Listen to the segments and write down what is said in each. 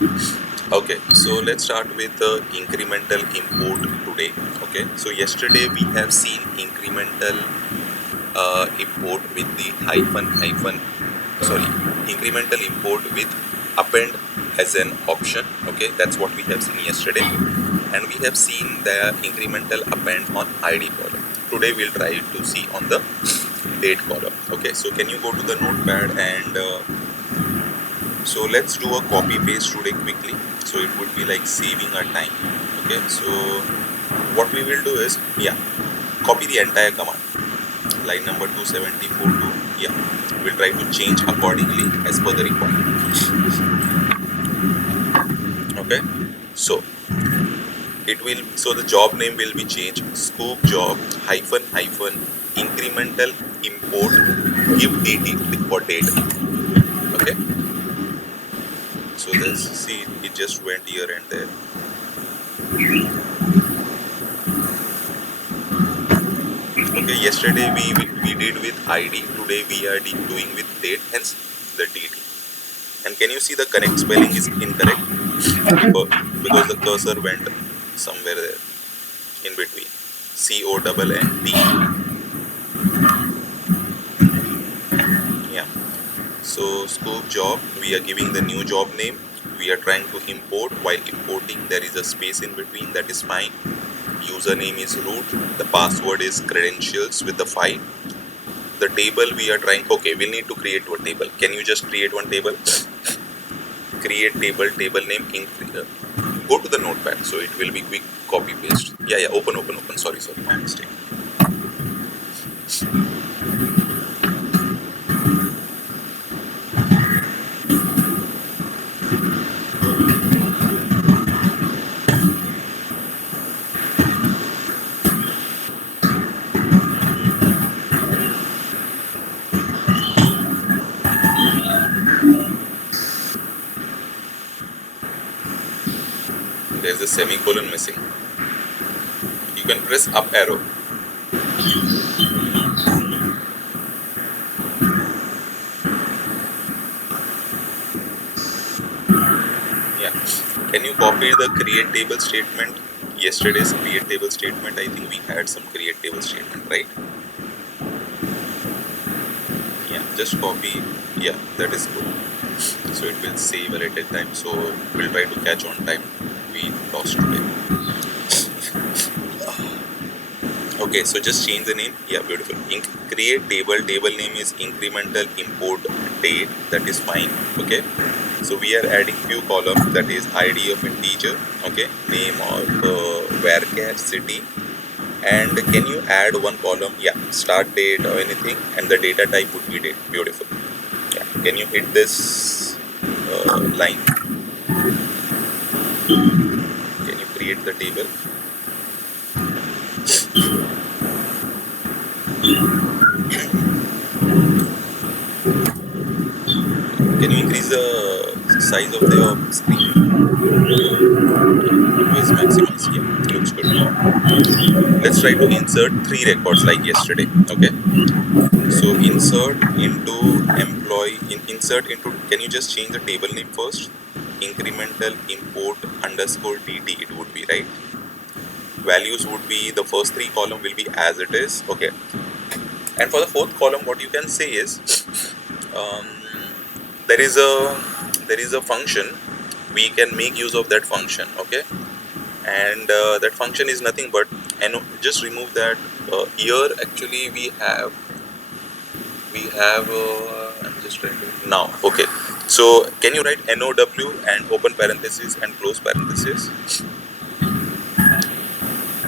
Okay, so let's start with the incremental import today. Okay, so yesterday we have seen incremental import with the incremental import with append as an option. Okay, that's what we have seen yesterday, and we have seen the incremental append on ID column. Today we'll try to see on the date column. Okay, so can you go to the notepad and so let's do a copy paste today quickly, so it would be like saving our time. Okay, so what we will do is, yeah, copy the entire command, line number 274 to, yeah, we'll try to change accordingly as per the requirement. Okay, so the job name will be changed, Sqoop job hyphen incremental import give dt for date. Okay, so let's see, it just went here and there. Okay, yesterday we did with ID, today we are doing with date, hence the dt. And can you see the correct spelling is incorrect because the cursor went somewhere there in between, CONNT. Yeah, so Sqoop job, we are giving the new job name, we are trying to import. While importing there is a space in between, that is fine. Username is root, the password is credentials with the file. The table we are trying, okay, we need to create one table. Can you just create one table? Create table name, go to the notepad, so it will be quick copy paste. Yeah, open, sorry, my mistake. There's a semicolon missing. You can press up arrow. Yeah, can you copy the create table statement? Yesterday's create table statement, I think we had some create table statement, right? Yeah, just copy. Yeah, that is good. So it will save a little time, so we'll try to catch on time we lost today. Okay, so just change the name. Yeah, beautiful. Create table name is incremental import date, that is fine. Okay, so we are adding few columns, that is ID of integer, okay, name of varchar city, and can you add one column, yeah, start date or anything, and the data type would be date. Beautiful. Yeah, can you hit this line? Can you create the table? Can you increase the size of the screen? Always maximize. Yeah, looks good. Let's try to insert 3 records like yesterday. Okay, so insert into employee, insert into, can you just change the table name first? Incremental import underscore dt, it would be, right? Values would be, the first 3 column will be as it is. Okay, and for the 4th column what you can say is, um, there is a function, we can make use of that function. Okay, and that function is nothing but, and just remove that. Here actually we have I'm just trying to now. Okay, so can you write now and open parenthesis and close parenthesis,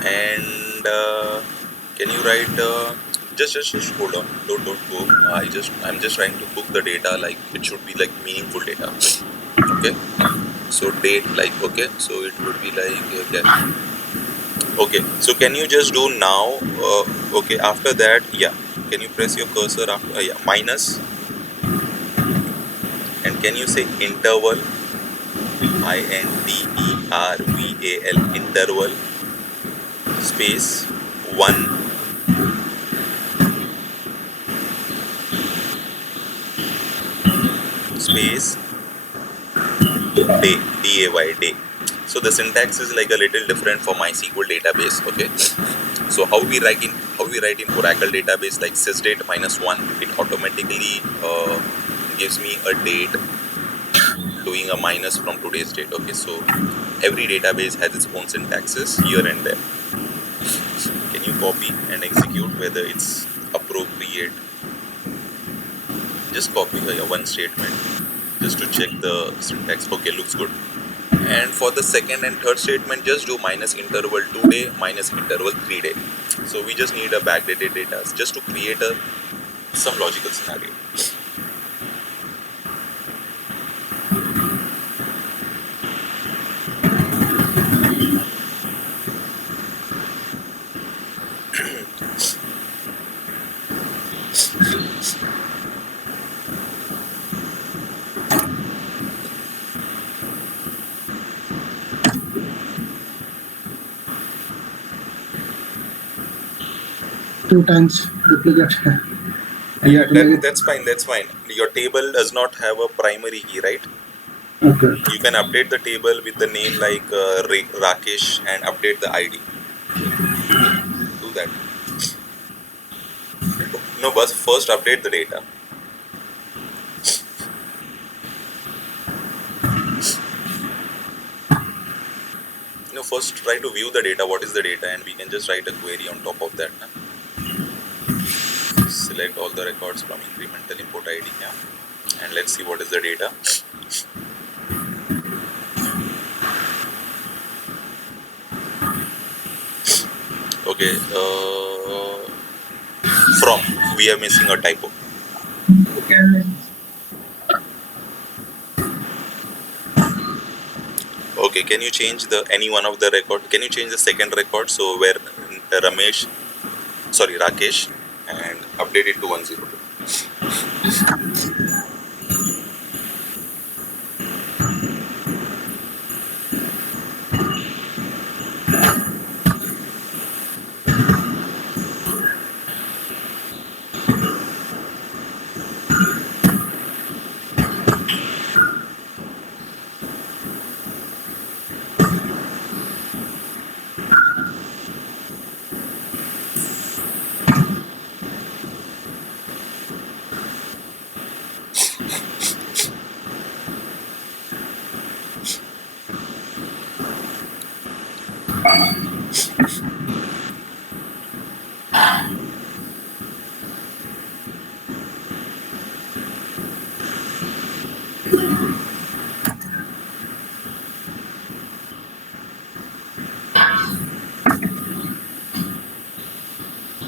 and can you write just hold on, don't go. I'm just trying to book the data, like it should be like meaningful data. Okay, so date, like, okay, so it would be like, yeah. Okay, so can you just do now? Okay, after that, yeah, can you press your cursor after, yeah, minus, and can you say interval, interval, interval, space 1, space day, day, day. So the syntax is like a little different for MySQL database. Okay. So how we write in Oracle database like sysdate -1, it automatically gives me a date doing a minus from today's date. Okay. So every database has its own syntaxes here and there. Can you copy and execute whether it's appropriate? Just copy one statement just to check the syntax. Okay, looks good. And for the second and third statement, just do minus interval 2 day minus interval 3 day. So we just need a backdated data just to create some logical scenario. Two times duplicate. Yeah, that's fine. That's fine. Your table does not have a primary key, right? Okay. You can update the table with the name like Rakesh and update the ID. Do that. No, but first update the data. First try to view the data. What is the data? And we can just write a query on top of that. Select all the records from incremental import ID. Yeah. And let's see what is the data. Okay. From we are missing a typo. Okay, can you change any one of the record? Can you change the second record? So where Rakesh, and update it to 102.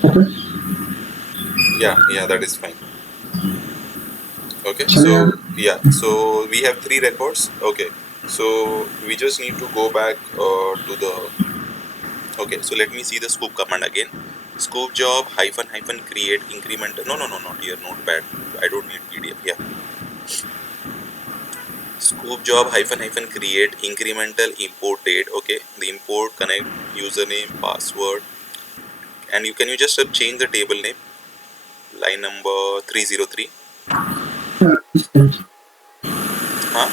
Okay. Yeah, that is fine. Okay, so yeah, so we have 3 records. Okay, so we just need to go back to the. Okay, so let me see the Sqoop command again. Sqoop job -- create incremental. No, not here. Notepad. I don't need PDF. Yeah. Sqoop job -- create incremental import date. Okay, the import connect username password, and you just change the table name. Line number 303. Huh?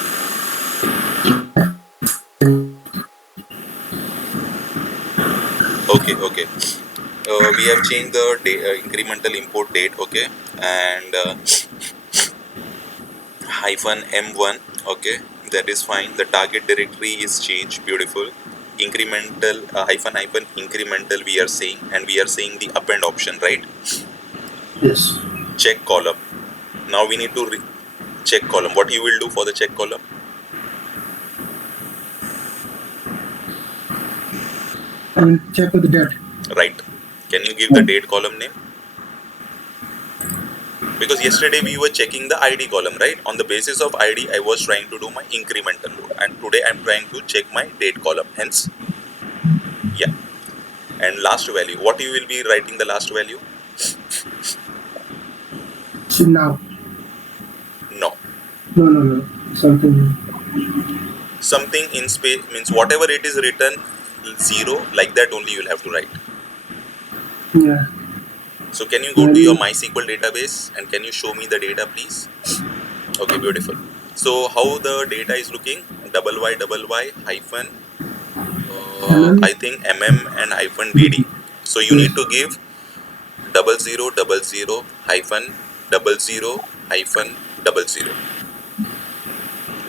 Okay. We have changed the incremental import date. Okay, and -m1. Okay, that is fine. The target directory is changed. Beautiful. Incremental incremental we are saying, and we are saying the append option, right? Yes. Check column. Now we need to check column. What you will do for the check column? I will check with the date. Right. Can you give the date column name? Because yesterday we were checking the ID column, right? On the basis of ID, I was trying to do my incremental load, and today I'm trying to check my date column. Hence, yeah. And last value. What you will be writing the last value? See now. No. No. Something. Something in space means whatever it is written 0, like that only you'll have to write. Yeah. So can you go to your MySQL database and can you show me the data, please? Okay, beautiful. So how the data is looking? YYY hyphen MM. I think and hyphen DD. So you need Yes. to give 0000 hyphen 00 hyphen 00,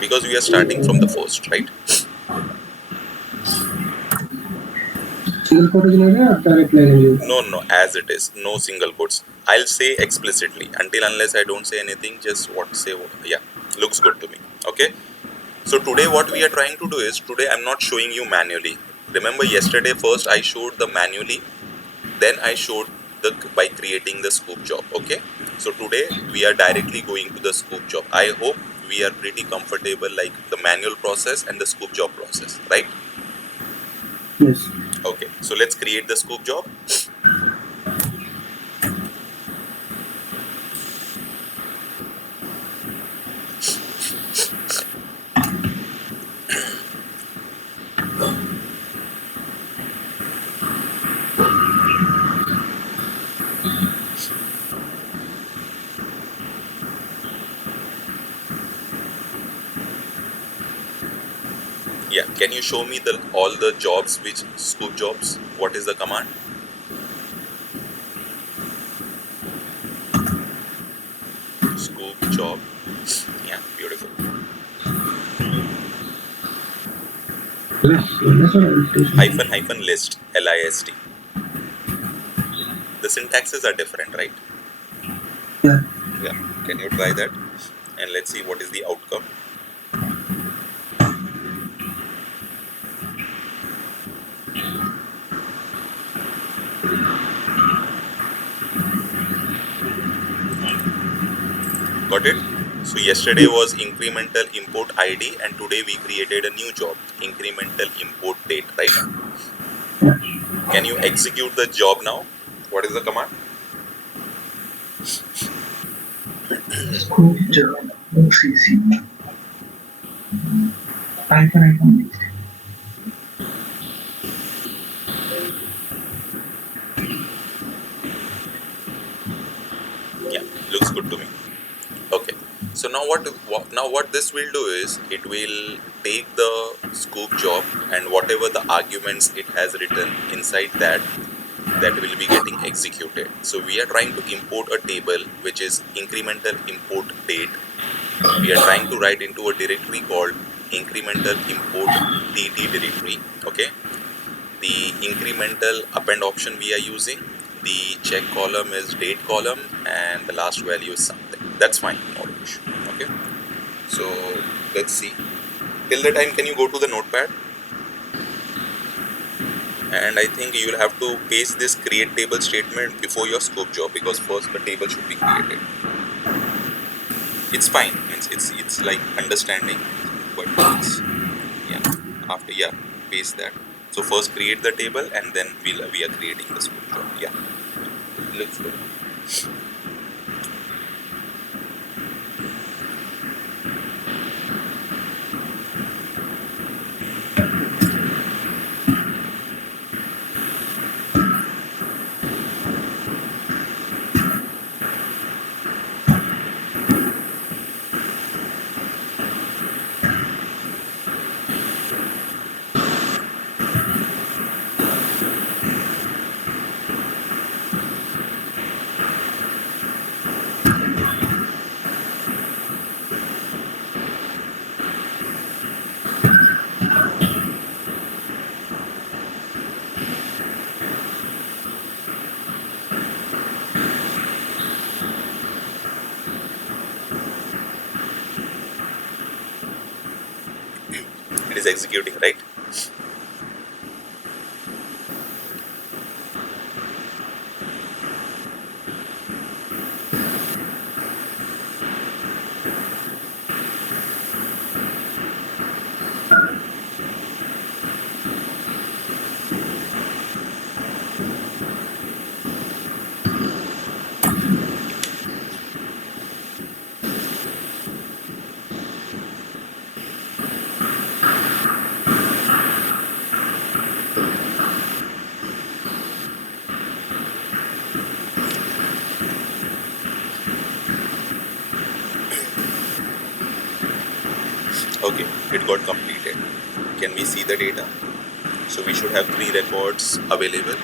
because we are starting from the first, right? Single quote is not direct line use. No, as it is, no single quotes. I'll say explicitly until unless I don't say anything. Just what say? Yeah, looks good to me. Okay. So today what we are trying to do is, today I'm not showing you manually. Remember yesterday first I showed the manually, then I showed the by creating the Sqoop job. Okay. So today we are directly going to the Sqoop job. I hope we are pretty comfortable like the manual process and the Sqoop job process, right? Yes. Okay. So let's create the Sqoop job. Yeah. Can you show me the all the jobs which Sqoop jobs? What is the command? Sqoop job. Yeah. Beautiful. Yes. That's what I will Hyphen station. hyphen list. LIST. The syntaxes are different, right? Yeah. Yeah. Can you try that? And let's see what is the outcome. Got it? So yesterday was incremental import ID and today we created a new job, incremental import date, right? Can you execute the job now? What is the command? Sqoop job OCC hyphen. Yeah, looks good to me. Okay. So now what this will do is it will take the Sqoop job and whatever the arguments it has written inside that will be getting executed. So we are trying to import a table which is incremental import date. We are trying to write into a directory called incremental import dt directory. Okay. The incremental append option we are using, the check column is date column, and the last value is something. That's fine, not an issue. Okay. So let's see. Till the time, can you go to the notepad? And I think you will have to paste this create table statement before your Sqoop job, because first the table should be created. It's fine. Means it's like understanding, but it's, yeah. After, yeah, paste that. So first create the table and then we are creating the Sqoop job. Yeah, looks good. It is executing, right? Okay, it got complete. Can we see the data? So we should have 3 records available.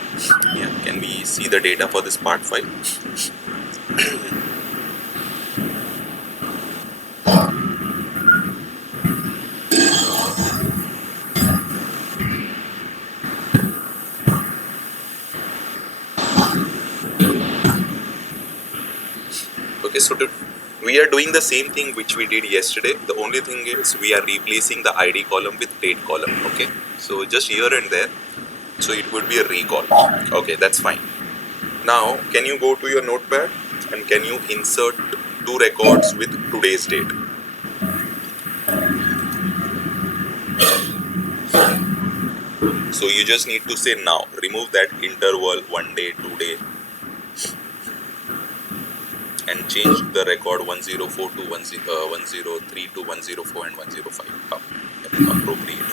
Yeah, can we see the data for this part file? Okay, so we are doing the same thing which we did yesterday. The only thing is we are replacing the ID column with date column. Okay, so just here and there. So it would be a recall. Okay, that's fine. Now, can you go to your notepad and can you insert 2 records with today's date? So you just need to say now. Remove that interval 1 day, 2 day, and change the record 104 to 103 to 104 and 105 appropriately.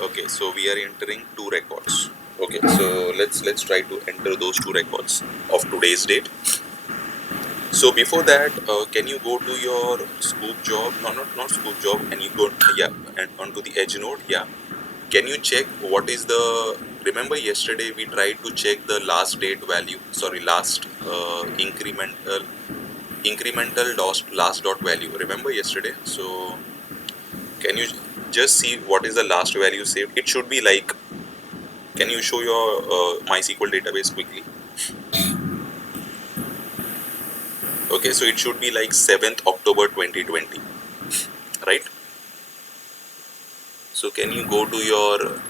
Okay, so we are entering 2 records. Okay, so let's try to enter those 2 records of today's date. So before that, can you go to your Sqoop job? No, not Sqoop job. And you go, yeah, and onto the edge node. Yeah. Can you check what is the? Remember yesterday we tried to check the last date value. Sorry, last incremental last dot value. Remember yesterday? So can you just see what is the last value saved? It should be like. Can you show your MySQL database quickly? Okay, so it should be like 7th October 2020, right? So can you go to your,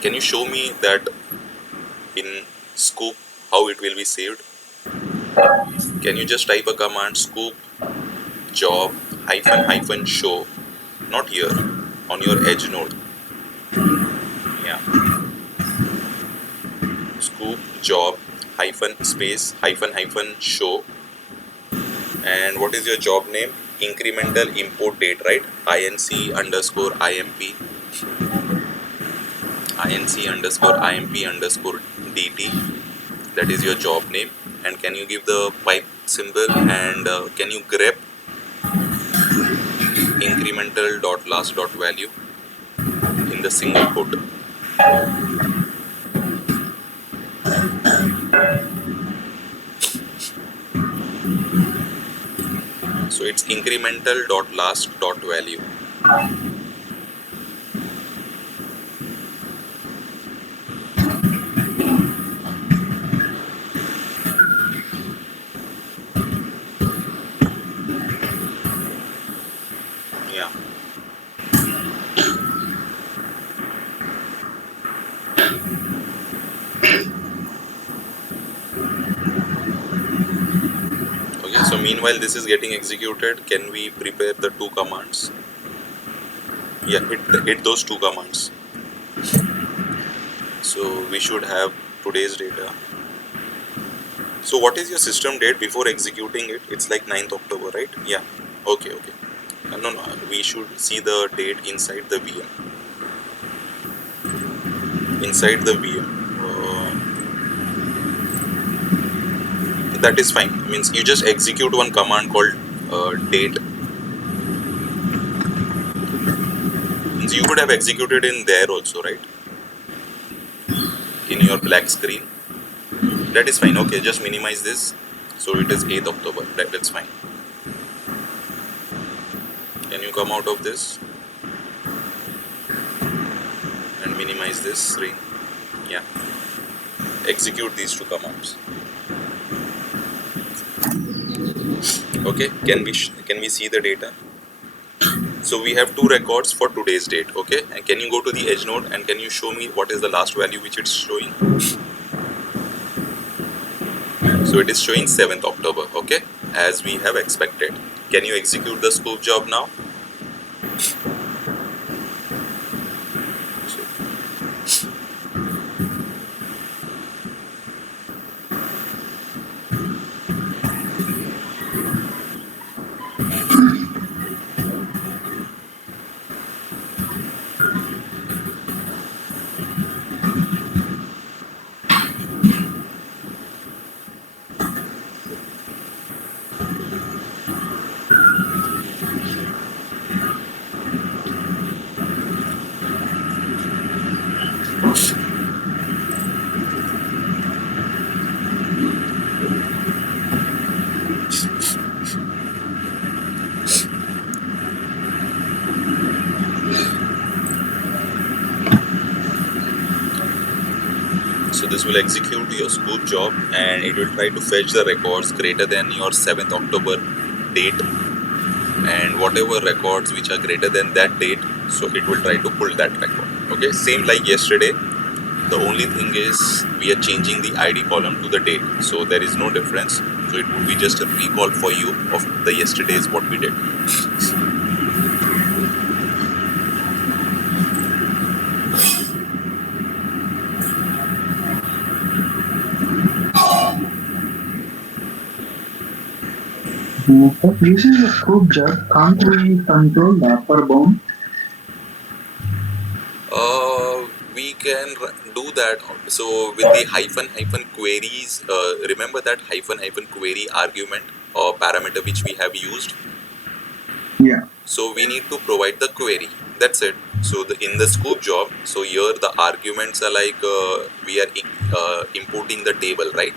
can you show me that in Sqoop how it will be saved? Can you just type a command Sqoop job hyphen show, not here, on your edge node. Yeah. Sqoop job hyphen space hyphen show. And what is your job name? Incremental import date, right? INC underscore IMP INC underscore DT. That is your job name. And can you give the pipe symbol and can you grep incremental dot last dot value in the single quote? So it's incremental dot last dot value. Yeah. Okay, so meanwhile this is getting executed, can we prepare the 2 commands? Yeah, hit those 2 commands. So we should have today's data. So what is your system date before executing it? It's like 9th October, right? Yeah. Okay. No, we should see the date inside the VM. Inside the VM. That is fine. Means you just execute one command called date. Means you could have executed in there also, right? In your black screen. That is fine. Okay, just minimize this. So it is 8th October. That's fine. Can you come out of this and minimize this screen? Yeah. Execute these 2 commands. Okay. Can we see the data? So we have 2 records for today's date. Okay. And can you go to the edge node and can you show me what is the last value which it's showing? So it is showing 7th October. Okay. As we have expected. Can you execute the Sqoop job now? So this will execute your Sqoop job and it will try to fetch the records greater than your 7th October date and whatever records which are greater than that date, so it will try to pull that record. Okay, same like yesterday. The only thing is we are changing the ID column to the date, so there is no difference. So it would be just a recall for you of the yesterday's what we did. But using a scoop job, can't we control the upper bound? We can do that. So with the hyphen queries, remember that hyphen query argument or parameter which we have used. Yeah. So we need to provide the query. That's it. So in the Sqoop job, so here the arguments are like we are importing the table, right?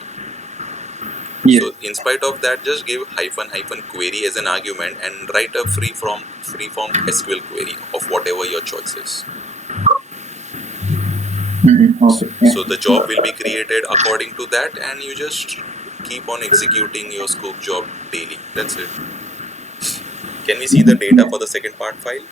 Yes. So in spite of that, just give hyphen query as an argument and write a free-form SQL query of whatever your choice is. Okay. So Yeah. the job will be created according to that, and you just keep on executing your Sqoop job daily. That's it. Can we see the data Yeah. for the second part file?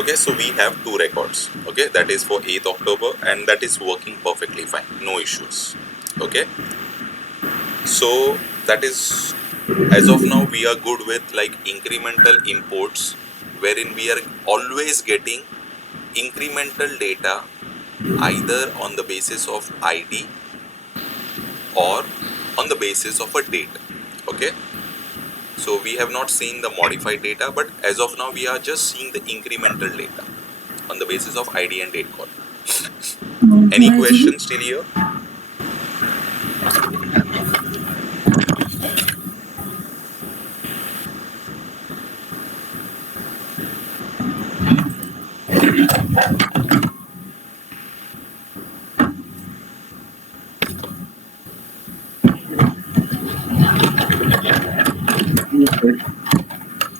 Okay, so we have two records. Okay, that is for 8th October and that is working perfectly fine. No issues. Okay, so that is, as of now, we are good with like incremental imports, wherein we are always getting incremental data either on the basis of ID or on the basis of a date. Okay, so we have not seen the modified data, but as of now, we are just seeing the incremental data on the basis of ID and date column. Any questions till here? Okay.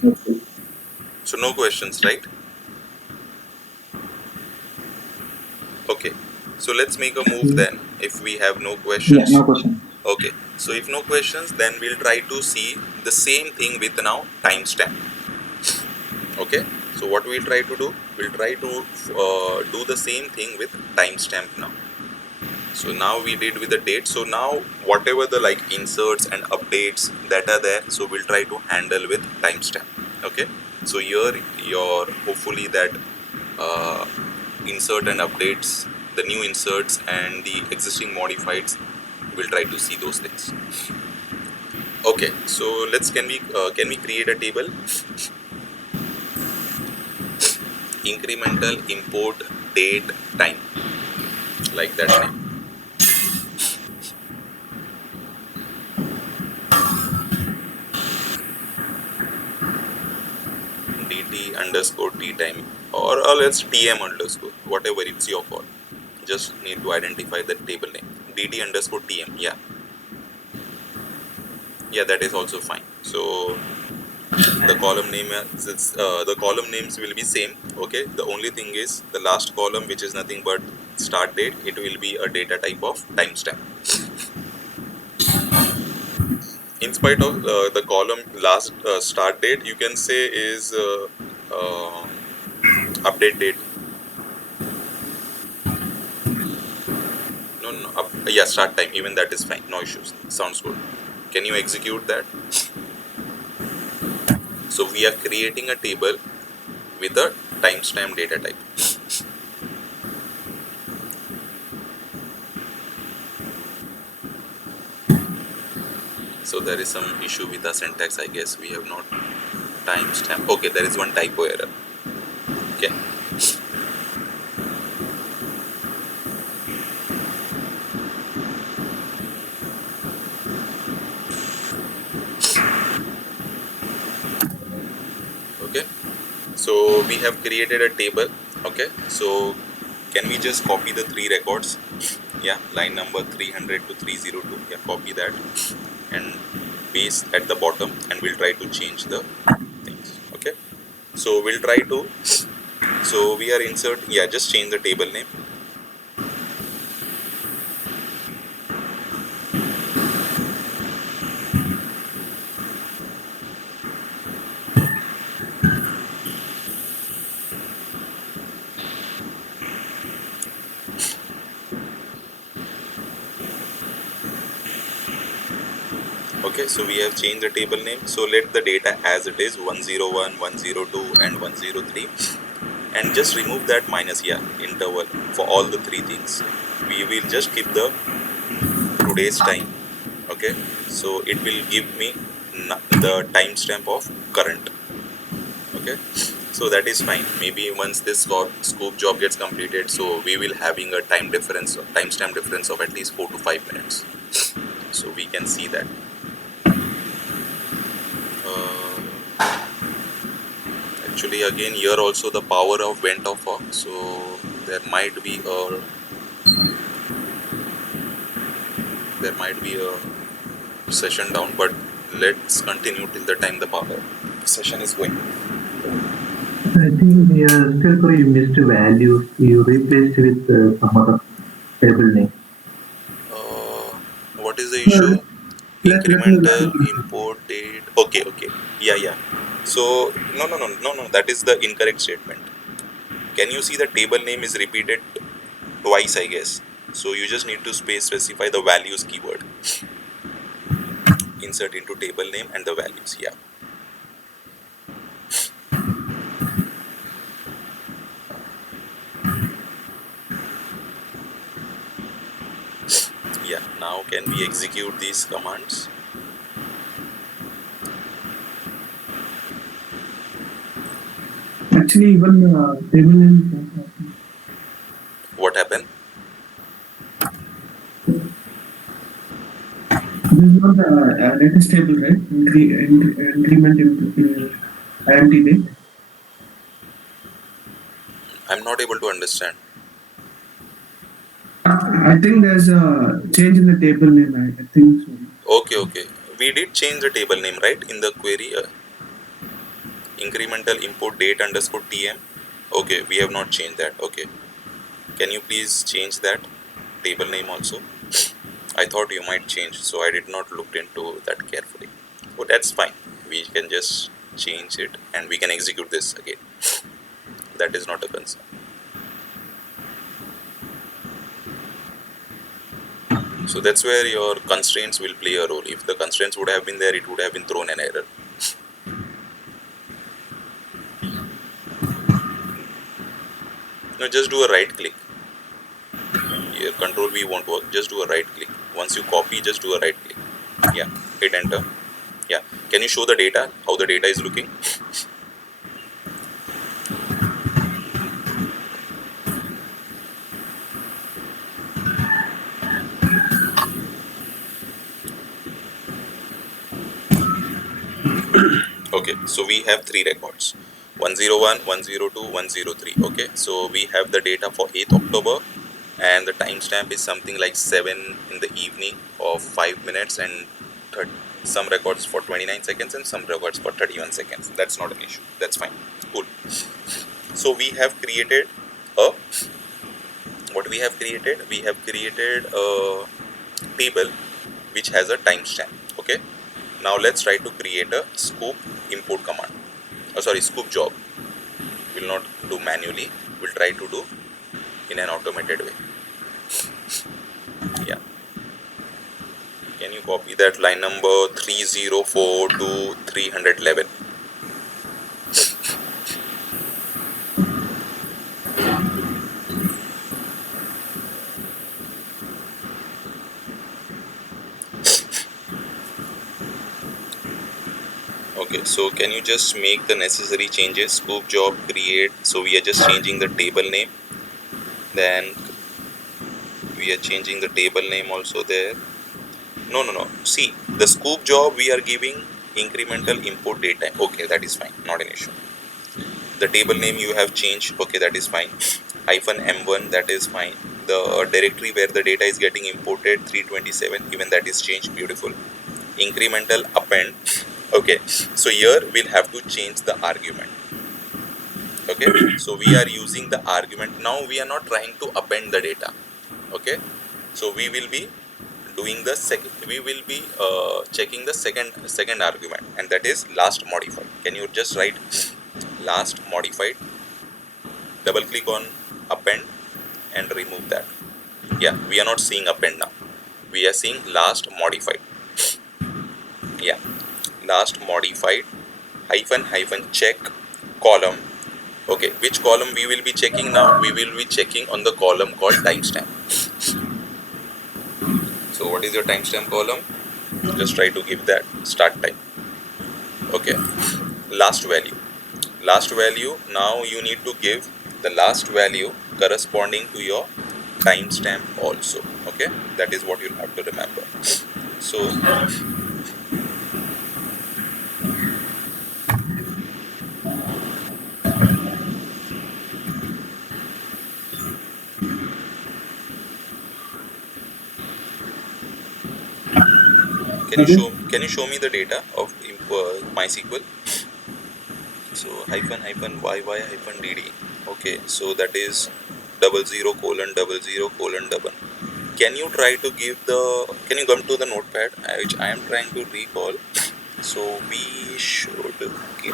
Okay. So no questions, right? Okay. So let's make a move then if we have no Yeah. questions. No question. Okay. So if no questions, then we'll try to see the same thing with now timestamp. Okay. So what we'll try to do, we'll try to do the same thing with timestamp now. So now we did with the date. So now whatever the like inserts and updates that are there, so we'll try to handle with timestamp. Okay. So here your hopefully that uh, insert and updates, the new inserts and the existing modifieds, we'll try to see those things. Okay, so let's can we create a table? Incremental import date time, like that name. dt underscore t time, or let's tm underscore, whatever, it's your call. Just need to identify the table name. dt underscore tm, yeah, that is also fine. So the column name the column names will be same. Okay, the only thing is the last column, which is nothing but start date, it will be a data type of timestamp. In spite of the column last start date, you can say is update date. No, yeah, start time, even that is fine, no issues, sounds good. Can you execute that? So we are creating a table with a timestamp data type. So there is some issue with the syntax, I guess. We have not timestamp. Okay, there is one typo error. Okay. Okay. So we have created a table. Okay, so can we just copy the three records? Yeah, line number 300 to 302. Yeah, copy that and paste at the bottom, and we'll try to change the things. Okay, so we'll try to, so we are insert, yeah, just change the table name. Okay, so we have changed the table name. So let the data as it is, 101, 102, and 103, and just remove that minus, yeah, interval for all the three things. We will just keep the today's time. Okay, so it will give me the timestamp of current. Okay, so that is fine. Maybe once this scope job gets completed, so we will having a timestamp difference of at least 4 to 5 minutes. So we can see that. Actually, again here also the power of went off, so there might be a session down, but let's continue till the time the power session is going. I think still for you missed values. You replaced with some other table name. uh, what is the No, issue? let me Incremental import date. Okay, okay, yeah, yeah. So no, no, no, no, no, that is the incorrect statement. Can you see the table name is repeated twice, I guess? So you just need to specify the values keyword. Insert into table name and the values. Yeah, yeah. Now can we execute these commands? actually even table name. What happened? This is not the latest table, right? Increment in IMT date. I'm not able to understand. I think there's a change in the table name. I think so. Okay, okay. We did change the table name, right? In the query, incremental import date underscore tm. Okay, we have not changed that. Okay, can you please change that table name also? I thought you might change, so I did not look into that carefully. Oh, that's fine. We can just change it and we can execute this again. That is not a concern. So that's where your constraints will play a role. If the constraints would have been there, it would have been thrown an error. No, just do a right click. Here, control V won't work. Just do a right click. Once you copy, just do a right click. Yeah, hit enter. Yeah, can you show the data? How the data is looking? Okay, so we have three records: 101, 102, 103. Okay, so we have the data for 8th October, and the timestamp is something like 7 in the evening of 5 minutes, and some records for 29 seconds and some records for 31 seconds. That's not an issue. That's fine. Cool. So we have created a what we have created? We have created a table which has a timestamp. Okay. Now let's try to create a scoop import command. Sorry, scoop job. We'll not do manually. We'll try to do in an automated way. Yeah. Can you copy that line number 304 to 311? Okay, so can you just make the necessary changes? Scoop job create. So we are just changing the table name. Then we are changing the table name also there. No, no, no. See, the scoop job we are giving incremental import data. Okay, that is fine. Not an issue. The table name you have changed, okay, that is fine. -m1, that is fine. The directory where the data is getting imported, 327, even that is changed, beautiful. Incremental append, okay. So here we'll have to change the argument, okay. So we are using the argument now. We are not trying to append the data, okay. So we will be doing the second, we will be checking the second argument, and that is last modified. Can you just write last modified, double click on append and remove that. Yeah, we are not seeing append now, we are seeing last modified. Yeah, last modified hyphen check column. Okay, which column we will be checking now? We will be checking on the column called timestamp. So what is your timestamp column? Just try to give that start time. Okay, last value. Last value, now you need to give the last value corresponding to your timestamp also. Okay, that is what you'll have to remember. So can you show me the data of MySQL? So -y_dd. Okay, so that is 00:00:. Can you try to give the, can you come to the notepad which I am trying to recall? So we should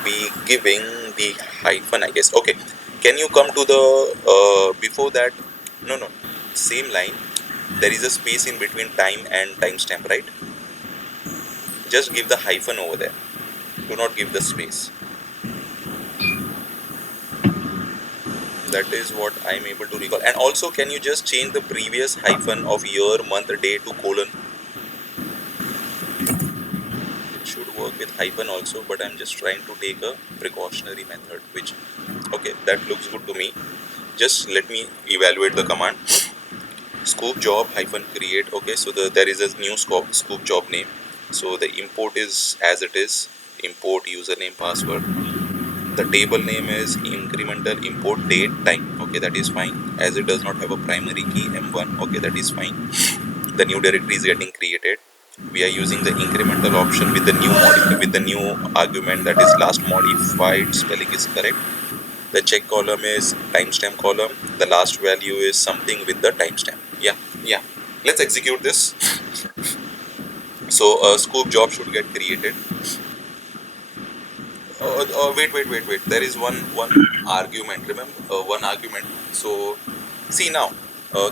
be giving the hyphen, I guess. Okay, can you come to the before that? No, same line, there is a space in between time and timestamp, right? Just give the hyphen over there, do not give the space. That is what I am able to recall. And also, can you just change the previous hyphen of year, month, day to colon? It should work with hyphen also, but I'm just trying to take a precautionary method, which, okay, that looks good to me. Just let me evaluate the command. Sqoop job hyphen create. Okay, so there is a new Sqoop job name. So the import is as it is, import username, password. The table name is incremental import date time. Okay, that is fine, as it does not have a primary key m1. Okay, that is fine. The new directory is getting created. We are using the incremental option with the new argument, that is last modified, spelling is correct. The check column is timestamp column. The last value is something with the timestamp. Yeah. Let's execute this. So a Sqoop job should get created. Wait. There is one argument. Remember, one argument. So see now.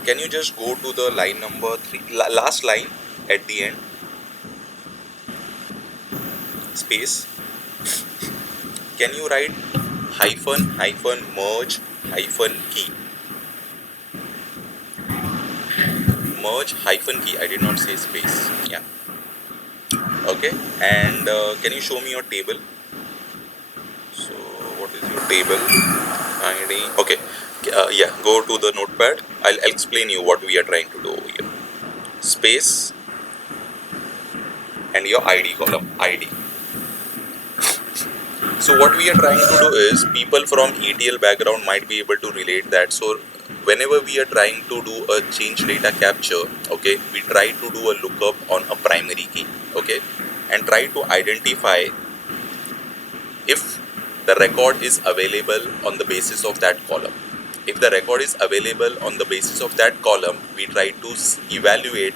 Can you just go to the line number 3, last line at the end? Space. Can you write hyphen merge hyphen key? Merge hyphen key. I did not say space. Yeah. Okay. And can you show me your table? So what is your table ID? Okay. Yeah, go to the notepad. I'll explain you what we are trying to do over here. Space and your ID column, ID. So what we are trying to do is, people from ETL background might be able to relate that. So whenever we are trying to do a change data capture, okay, we try to do a lookup on a primary key, okay, and try to identify if the record is available on the basis of that column. If the record is available on the basis of that column, we try to evaluate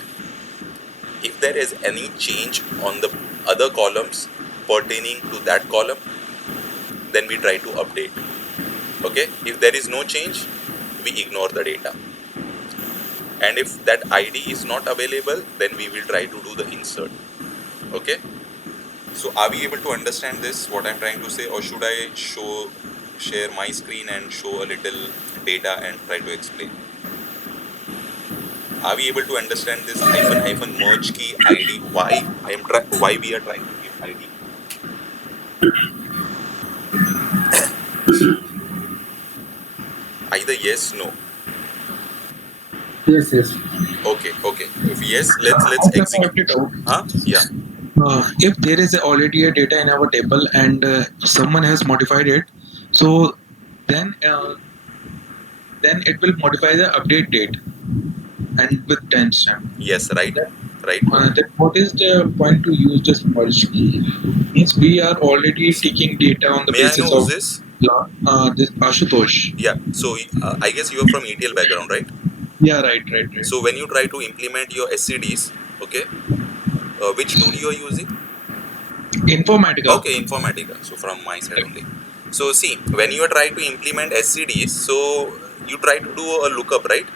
if there is any change on the other columns pertaining to that column, then we try to update. Okay, if there is no change, we ignore the data. And if that ID is not available, then we will try to do the insert. Okay, so are we able to understand this, what I'm trying to say, or should I share my screen and show a little data and try to explain? Are we able to understand this hyphen merge key ID? Why we are trying to give ID? Either yes, no. Yes. Okay. If yes, let's execute. Huh? Yeah. If there is already a data in our table and someone has modified it, so then then it will modify the update date and with timestamp. Yes, right, right. Then what is the point to use this merge key? Means we are already taking data on the May I basis know who's of this? this Ashutosh. Yeah. So I guess you are from ETL background, right? Yeah, right. So when you try to implement your SCDs, okay, which tool you are using? Informatica. Okay, Informatica. So from my side only. So see, when you are trying to implement SCDs, so you try to do a lookup, right?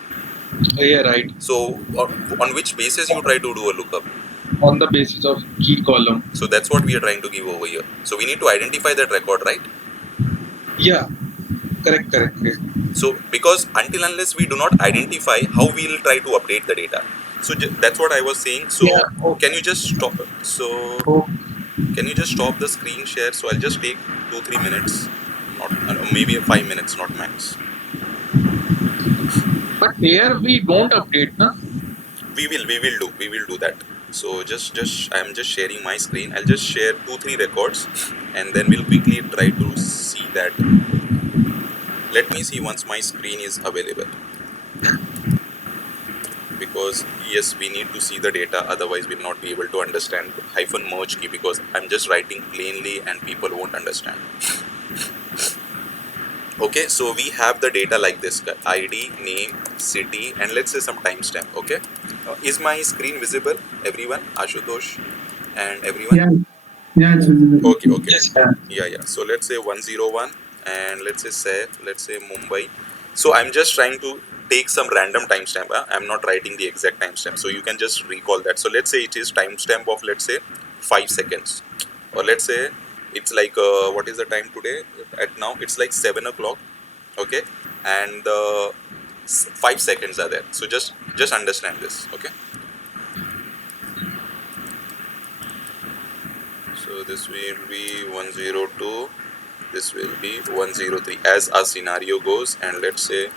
Yeah, right. So on which basis you try to do a lookup? On the basis of key column. So that's what we are trying to give over here. So we need to identify that record, right? Yeah, correct. So because until unless we do not identify how we will try to update the data. So that's what I was saying. Yeah. So can you just stop? So Oh, can you just stop the screen share? So I'll just take 2-3 minutes, not maybe 5 minutes, not max. but here we don't update, na? We will do that. So I'm just sharing my screen. I'll just share 2-3 records, and then we'll quickly try to see that. Let me see once my screen is available. Because yes, we need to see the data, otherwise we'll not be able to understand hyphen merge key, because I'm just writing plainly and people won't understand. Okay, so we have the data like this: ID, name, city, and let's say some timestamp. Okay, is my screen visible, everyone? Ashutosh and everyone? Yeah, yeah, it's visible. Okay. Yes. Yeah. So let's say 101, and let's say Saif, let's say Mumbai. So I'm just trying to take some random timestamp. I'm not writing the exact timestamp. So you can just recall that. So let's say it is timestamp of, let's say, 5 seconds. Or let's say it's like, what is the time today? At now, it's like 7 o'clock. Okay. And 5 seconds are there. So just understand this. Okay. So this will be 102. This will be 103 as our scenario goes. And let's say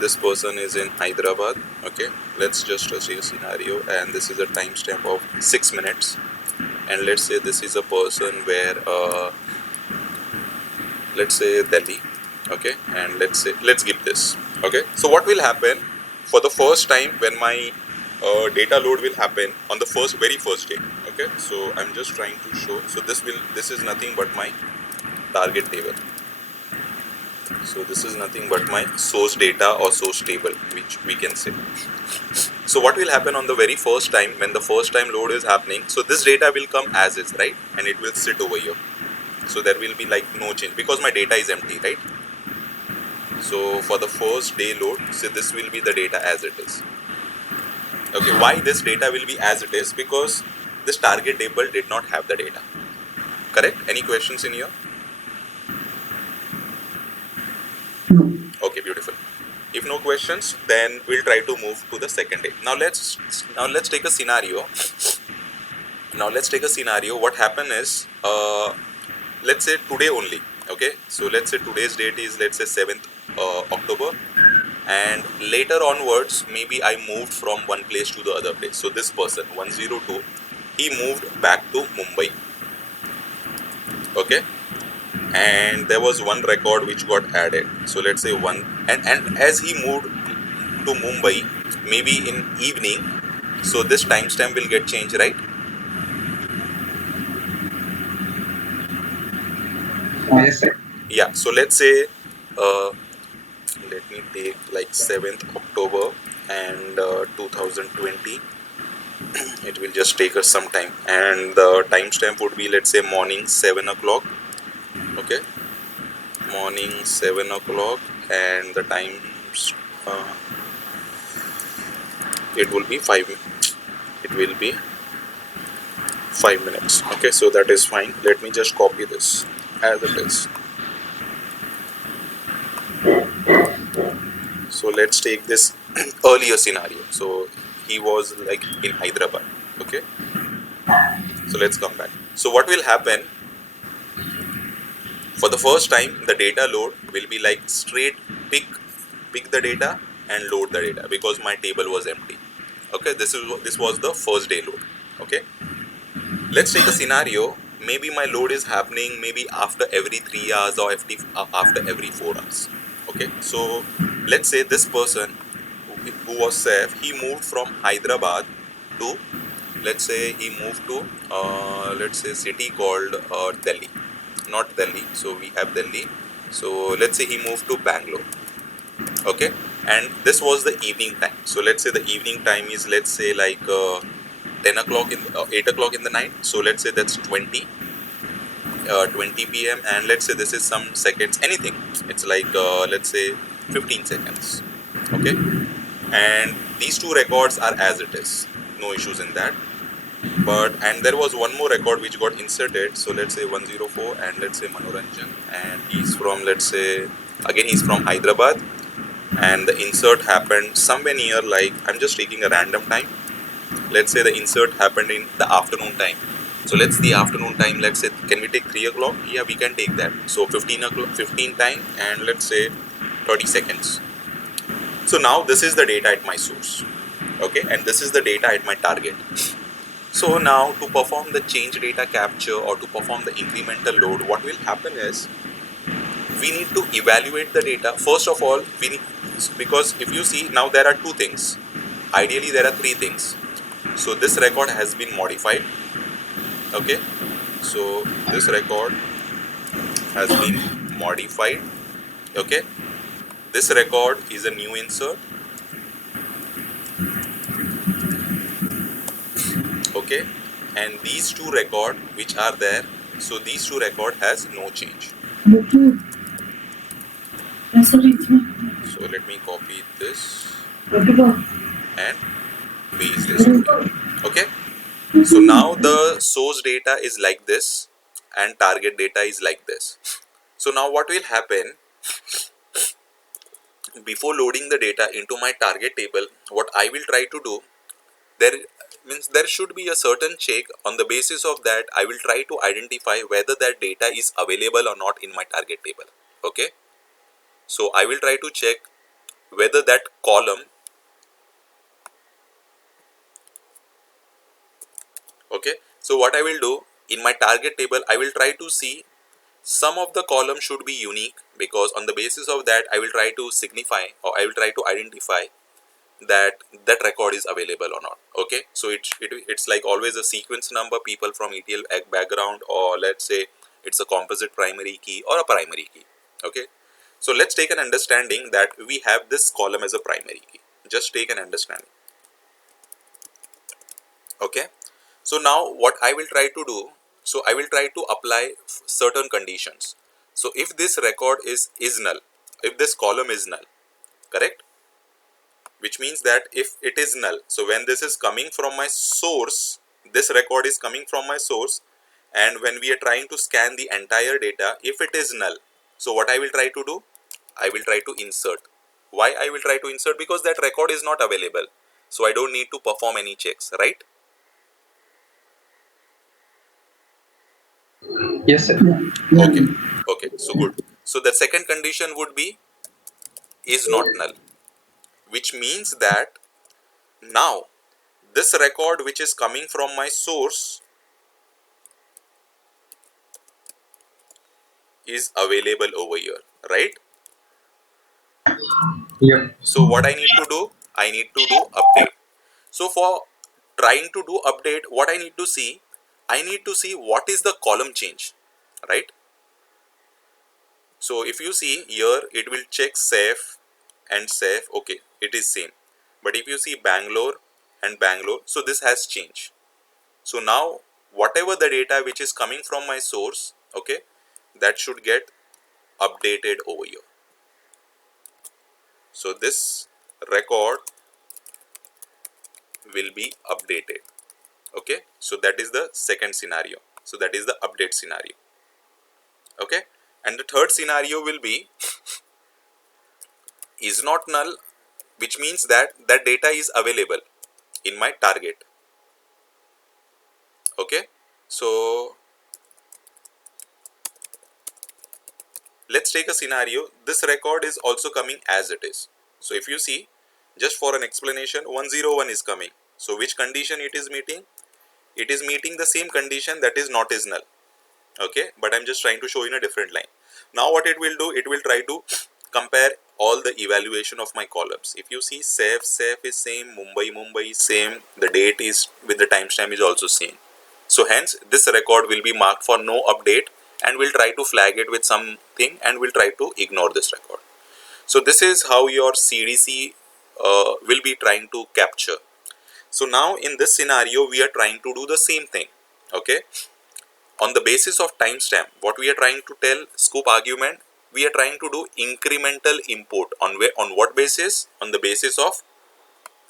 this person is in Hyderabad. Okay, let's just see a scenario, and this is a timestamp of 6 minutes. And let's say this is a person where let's say Delhi. Okay, and let's give this. Okay, so what will happen for the first time when my data load will happen on the very first day? Okay, so I'm just trying to show. So this is nothing but my target table. So this is nothing but my source data or source table, which we can say. So what will happen on the very first time when the first time load is happening? So this data will come as is, right? And it will sit over here. So there will be like no change because my data is empty, right? So for the first day load, so this will be the data as it is. Okay, why this data will be as it is? Because this target table did not have the data. Correct? Any questions in here? No. Okay, beautiful. If no questions, then we'll try to move to the second day. Now let's take a scenario. What happened is, let's say today only. Okay, so let's say today's date is, let's say, 7th October, and later onwards, maybe I moved from one place to the other place. So this person 102, he moved back to Mumbai. Okay, and there was one record which got added. So let's say one, and as he moved to Mumbai, maybe in evening, so this timestamp will get changed, right? Yes, sir. Yeah, so let's say let me take like 7th October and 2020. It will just take us some time, and the timestamp would be, let's say, morning 7 o'clock. Okay, morning 7 o'clock, and the times it will be 5 minutes. Okay, so that is fine. Let me just copy this as it is. So let's take this earlier scenario. So he was like in Hyderabad. Okay, so let's come back. So what will happen for the first time? The data load will be like straight pick the data and load the data because my table was empty. Okay, this was the first day load. Okay, let's take a scenario. maybe my load is happening maybe after every 3 hours or after every 4 hours. Okay, so let's say this person who was Saif, he moved from Hyderabad to, let's say he moved to let's say city called Delhi, not Delhi, so we have Delhi, so let's say he moved to Bangalore. Okay, and this was the evening time, so let's say the evening time is, let's say, like 10 o'clock in 8 o'clock in the night, so let's say that's 20 p.m. and let's say this is some seconds, anything, it's like let's say 15 seconds. Okay, and these two records are as it is, no issues in that. But and there was one more record which got inserted, so let's say 104, and let's say Manoranjan, and he's from, let's say, again he's from Hyderabad, and the insert happened somewhere near, like, I'm just taking a random time, let's say the insert happened in the afternoon time, so let's the afternoon time, let's say, can we take 3 o'clock? Yeah, we can take that. So 15 o'clock, 15 time, and let's say 30 seconds. So now this is the data at my source. Okay, and this is the data at my target. So now to perform the change data capture or to perform the incremental load, what will happen is we need to evaluate the data. First of all, we need, because if you see now there are two things. Ideally there are three things. So this record has been modified. Okay, so this record has been modified. Okay, this record is a new insert. Okay, and these two record which are there, so these two record has no change. So let me copy this and paste this over here. Okay, so now the source data is like this and target data is like this. So now what will happen, before loading the data into my target table, what I will try to do, there means there should be a certain check. On the basis of that, I will try to identify whether that data is available or not in my target table. Okay, so I will try to check whether that column, okay, so what I will do in my target table, I will try to see some of the columns should be unique, because on the basis of that I will try to signify, or I will try to identify that that record is available or not. Okay, so it's like always a sequence number, people from ETL background, or let's say it's a composite primary key or a primary key. Okay, so let's take an understanding that we have this column as a primary key. Just take an understanding. Okay, so now what I will try to do, so I will try to apply certain conditions. So if this record is null, if this column is null, correct, which means that if it is null, so when this is coming from my source, this record is coming from my source, and when we are trying to scan the entire data, if it is null, so what I will try to do, I will try to insert. Why I will try to insert? Because that record is not available, so I don't need to perform any checks, right? Yes, sir. Okay, okay, so good. So the second condition would be is not null, which means that now this record which is coming from my source is available over here, right? Yep. So what I need to do, I need to do update. So for trying to do update, what I need to see, I need to see what is the column change, right? So if you see here, it will check Saif and Saif, okay, it is same. But if you see Bangalore and Bangalore, so this has changed. So now whatever the data which is coming from my source, okay, that should get updated over here. So this record will be updated. Okay, so that is the second scenario. So that is the update scenario. Okay, and the third scenario will be is not null, which means that that data is available in my target. Okay, so let's take a scenario. This record is also coming as it is. So if you see, just for an explanation, 101 is coming. So which condition it is meeting? It is meeting the same condition, that is not is null. Okay, but I'm just trying to show in a different line. Now what it will do, it will try to compare all the evaluation of my columns. If you see Saif is same, Mumbai is same, the date is with the timestamp is also same. So hence this record will be marked for no update, and we'll try to flag it with something, and we'll try to ignore this record. So this is how your CDC will be trying to capture. So now in this scenario, we are trying to do the same thing. Okay. On the basis of timestamp, what we are trying to tell Sqoop argument, we are trying to do incremental import on what basis? On the basis of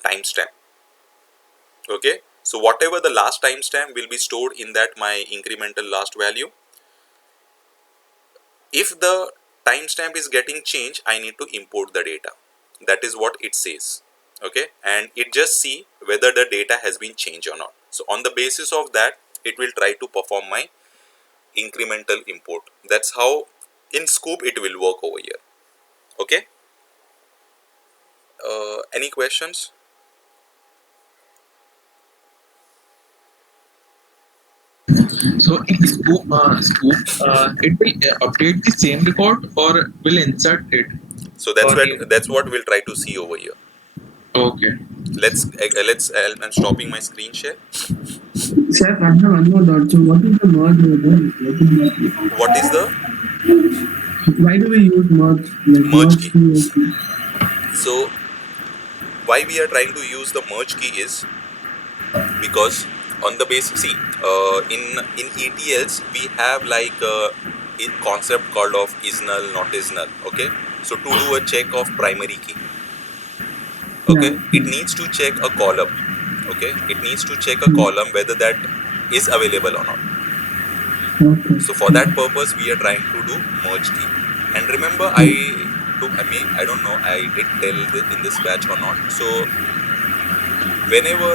timestamp. Okay. So whatever the last timestamp will be stored in that my incremental last value. If the timestamp is getting changed, I need to import the data. That is what it says. Okay, and it just see whether the data has been changed or not. So on the basis of that, it will try to perform my incremental import. That's how in Sqoop it will work over here. Okay. Any questions? So in Sqoop, it will update the same record or will insert it So or new? that's what we'll try to see over here. Okay. Let's I'm stopping my screen share. Sir, I have one more doubt. So what is the merge over? What is the Why do we use merge? Like merge merge key? key? So why we are trying to use the merge key is because on the base, see, in ETLs we have like a concept called of is null, not is null. Okay, so to do a check of primary key, okay, Yeah. it needs to check a column. Okay, it needs to check a column whether that is available or not. Okay. So for that purpose we are trying to do merge key. And remember, I don't know, I did tell in this batch or not. So whenever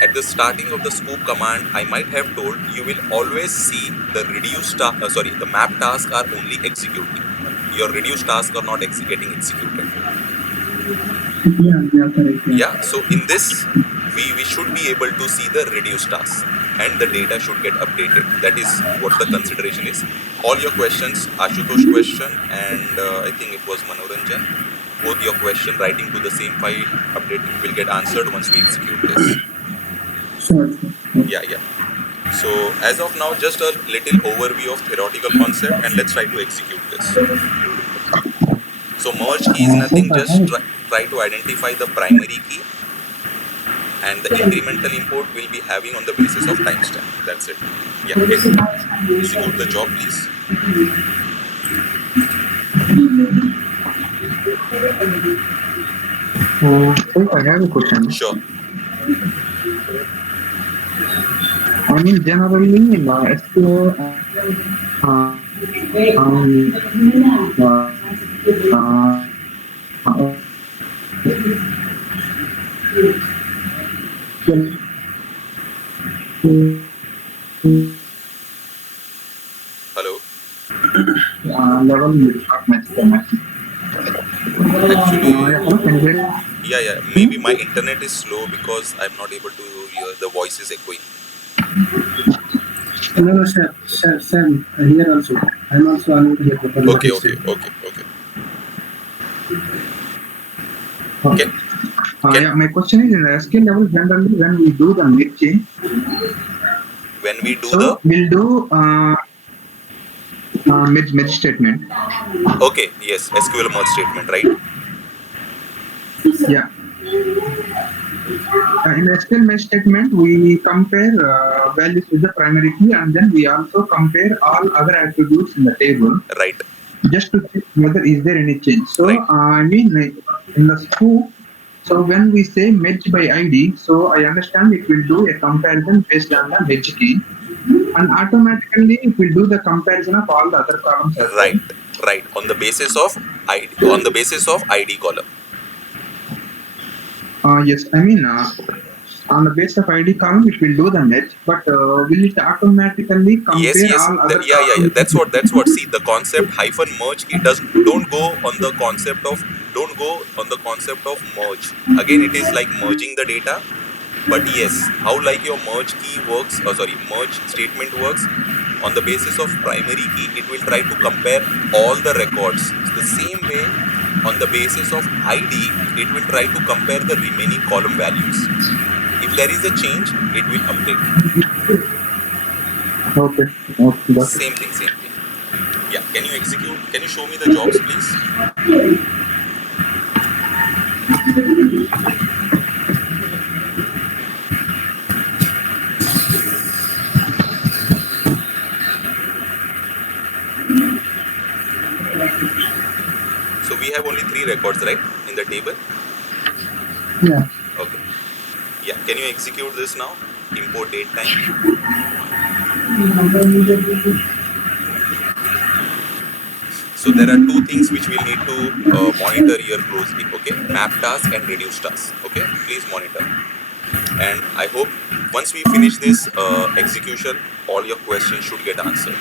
at the starting of the Sqoop command, I might have told you will always see the the map tasks are only executing. Your reduced tasks are not getting executed. Yeah, correct. Yeah. So in this, we should be able to see the reduced tasks and the data should get updated. That is what the consideration is. All your questions, Ashutosh question and I think it was Manoranjan. Both your question writing to the same file update will get answered once we execute this. Sure. Yeah. So as of now, just a little overview of theoretical concept, and let's try to execute this. So merge key is nothing, just try to identify the primary key, and the incremental import will be having on the basis of timestamp. That's it. Yeah. Execute the job, please. So I have a question. Sure. I mean, generally in SQL, Hello. level will not match the match. Actually, Hello, can you hear me? yeah. Maybe my internet is slow because I'm not able to hear. The voice is echoing. No, sir, Sam, here also. I'm also unable to hear properly. Okay. Okay. Yeah, my question is in the SQL level, generally when we do the merging, When we do so we'll do merge statement. okay, yes, SQL merge statement, right? Yeah. In the SQL merge statement, we compare values with the primary key, and then we also compare all other attributes in the table. Right. Just to check whether is there any change. So Right. I mean, in the Sqoop, so when we say merge by ID, so I understand it will do a comparison based on the merge key, and automatically it will do the comparison of all the other columns as well. Right. On the basis of ID column. Yes, I mean, on the base of ID column, it will do the merge, but will it automatically compare Yes. all other Yeah. columns? That's what. See, the concept hyphen merge key don't go on the concept of merge. Again, it is like merging the data. But yes, how like your merge key works, merge statement works, On the basis of primary key, it will try to compare all the records. The same way, on the basis of ID, it will try to compare the remaining column values. If there is a change, it will update. Okay. Okay. Got it. Same thing, same thing. Yeah, can you execute? Can you show me the jobs, please? So we have only 3 records, right, in the table? Yeah. Okay. Yeah, can you execute this now? Import date time. So there are 2 things which we'll need to monitor here closely. Okay, map task and reduce task. Okay, please monitor. And I hope once we finish this execution, all your questions should get answered.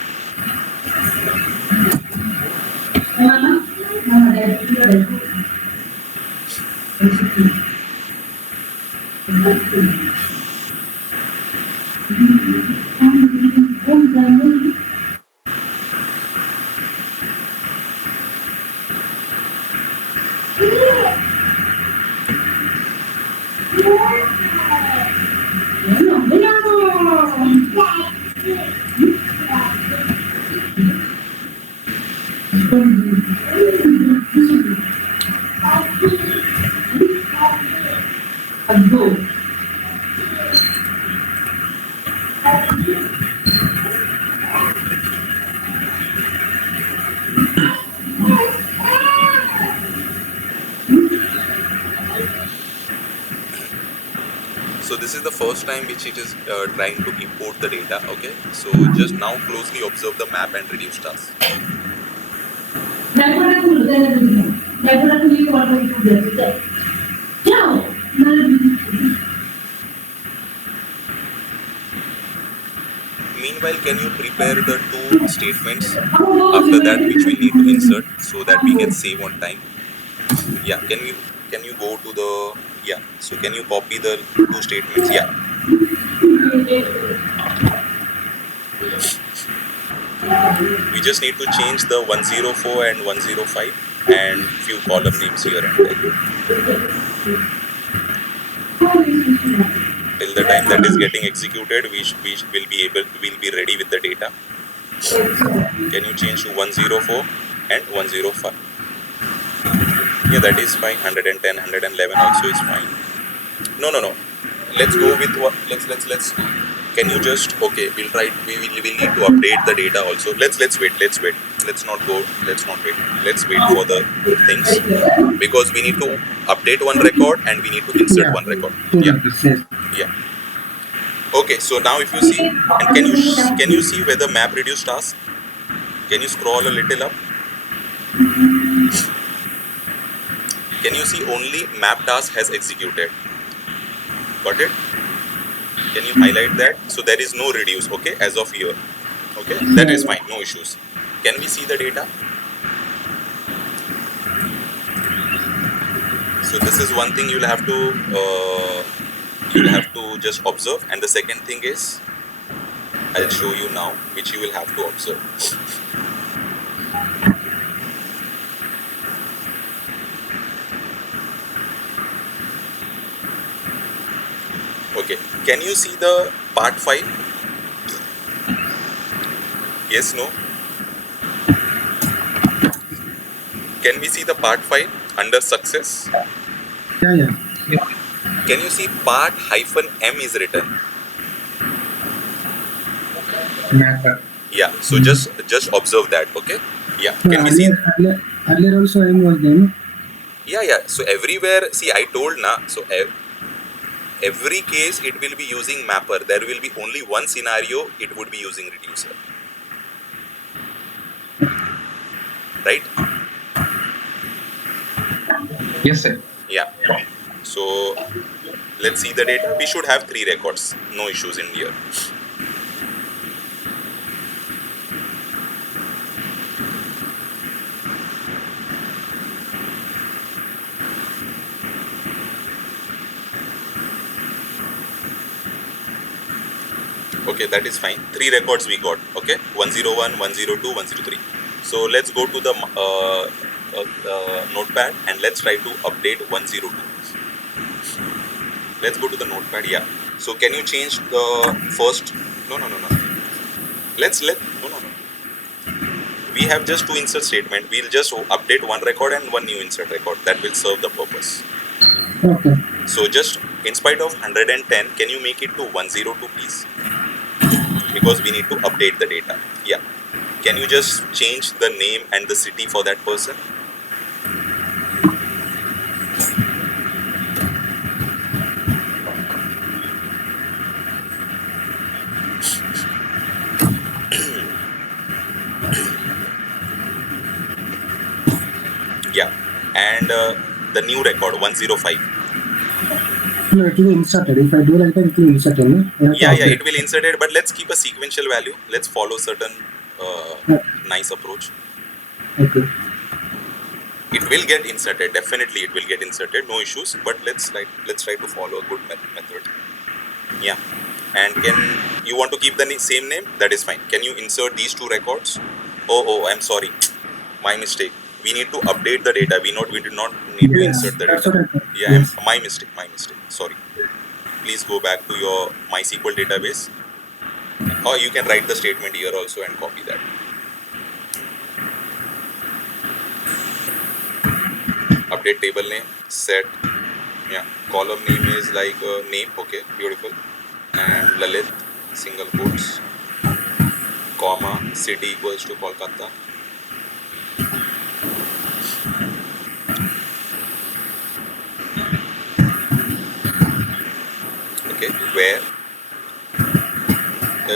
So this is the first time which it is trying to import the data. Okay, so just now closely observe the map and reduce task. Meanwhile, can you prepare the 2 statements after that which we need to insert so that we can save on time? Yeah, can you go to the, yeah, so can you copy the 2 statements? Yeah. We just need to change the 104 and 105 and few column names here and there. Till the time that is getting executed, we'll be ready with the data. Can you change to 104 and 105? Yeah, that is fine. 110, 111 also is fine. No. Let's go with what. Let's. Can you just, okay? We'll try. We will need to update the data also. Let's wait. Let's not go. Let's not wait. Let's wait for the things because we need to update one record and we need to insert one record. Yeah. Okay. So now if you see, and can you see whether map reduce task? Can you scroll a little up? Can you see only map task has executed? Got it? Can you highlight that? So there is no reduce, okay, as of here. Okay, that is fine, no issues. Can we see the data? So this is one thing you'll have to just observe, and the second thing is I'll show you now, which you will have to observe. Okay, can you see the part 5? Yes, no? Can we see the part 5 under success? Yeah. Can you see part -m is written? Mapper. Yeah, so just observe that, okay? Yeah, can we see? Earlier also M was there. Yeah. So everywhere, see, I told na. So every case it will be using mapper. There will be only one scenario it would be using reducer. Right? Yes, sir. Yeah. So let's see the data. We should have 3 records. No issues in here. Okay, that is fine. 3 records we got. Okay, 101, 102, 103. So let's go to the notepad and let's try to update 102. Let's go to the notepad. Yeah. So can you change the first? No, no, no, no, no. No, no, no. We have just 2 insert statement. We'll just update 1 record and 1 new insert record. That will serve the purpose. Okay. So just in spite of 110, can you make it to 102, please? Because we need to update the data. Yeah. Can you just change the name and the city for that person? Yeah. And the new record 105. No, it will be inserted. If I do like that, it will be inserted. No? Yeah, it will insert it, but let's keep a sequential value. Let's follow certain nice approach. Okay. It will get inserted. Definitely, it will get inserted. No issues. But let's try to follow a good method. Yeah. And can you want to keep the same name? That is fine. Can you insert these 2 records? Oh, I'm sorry. My mistake. We need to update the data. We do not need to insert the That's data. what I thought. Yeah, Yes. my mistake. Sorry. Please go back to your MySQL database. Or you can write the statement here also and copy that. Update table name, set. Yeah, column name is like name. Okay, beautiful. And Lalit, single quotes, comma, city equals to Kolkata. Okay, where